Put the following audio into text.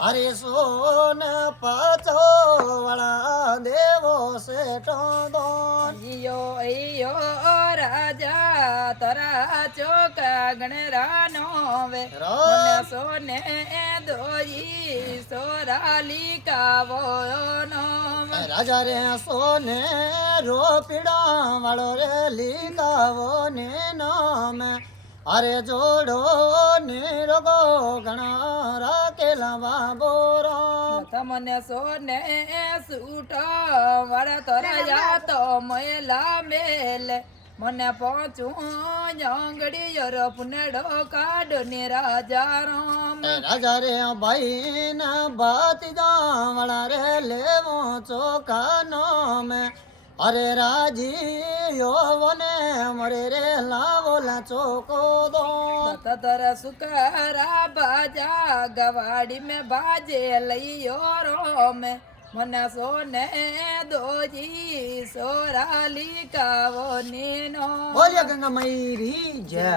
અરે સોન પાછો વાળા દેવો શેઠો દોન અయ్యో રાજા તરા ચોકા ગણરાનો વે મને સોને દોઈ સોરાલી કાવો નો રાજા રે સોને રોપીડા વાળો રે લીકાવો ને નામે અરે જોડો ને રોગો ઘણા રાખેલા બાબોરો તમને સોને સૂટો વળ તરયા તો મેલા મેલે મને પહોંચું જંગડી પુનેડો કાઢો ને રાજા રામ રાજા રે ભાઈ ના ભાતીજા વાળા રે લેવો ચોખા નો મેં અરે રાજી યોને મરે રે લાવોલા ચોકો દો તર સુકરા બાજા ગવાડી में बाजे लइयो रो में મને સોને દોજી સોરાલી કાવો નીનો બોલ્યા ગંગા મયરી જય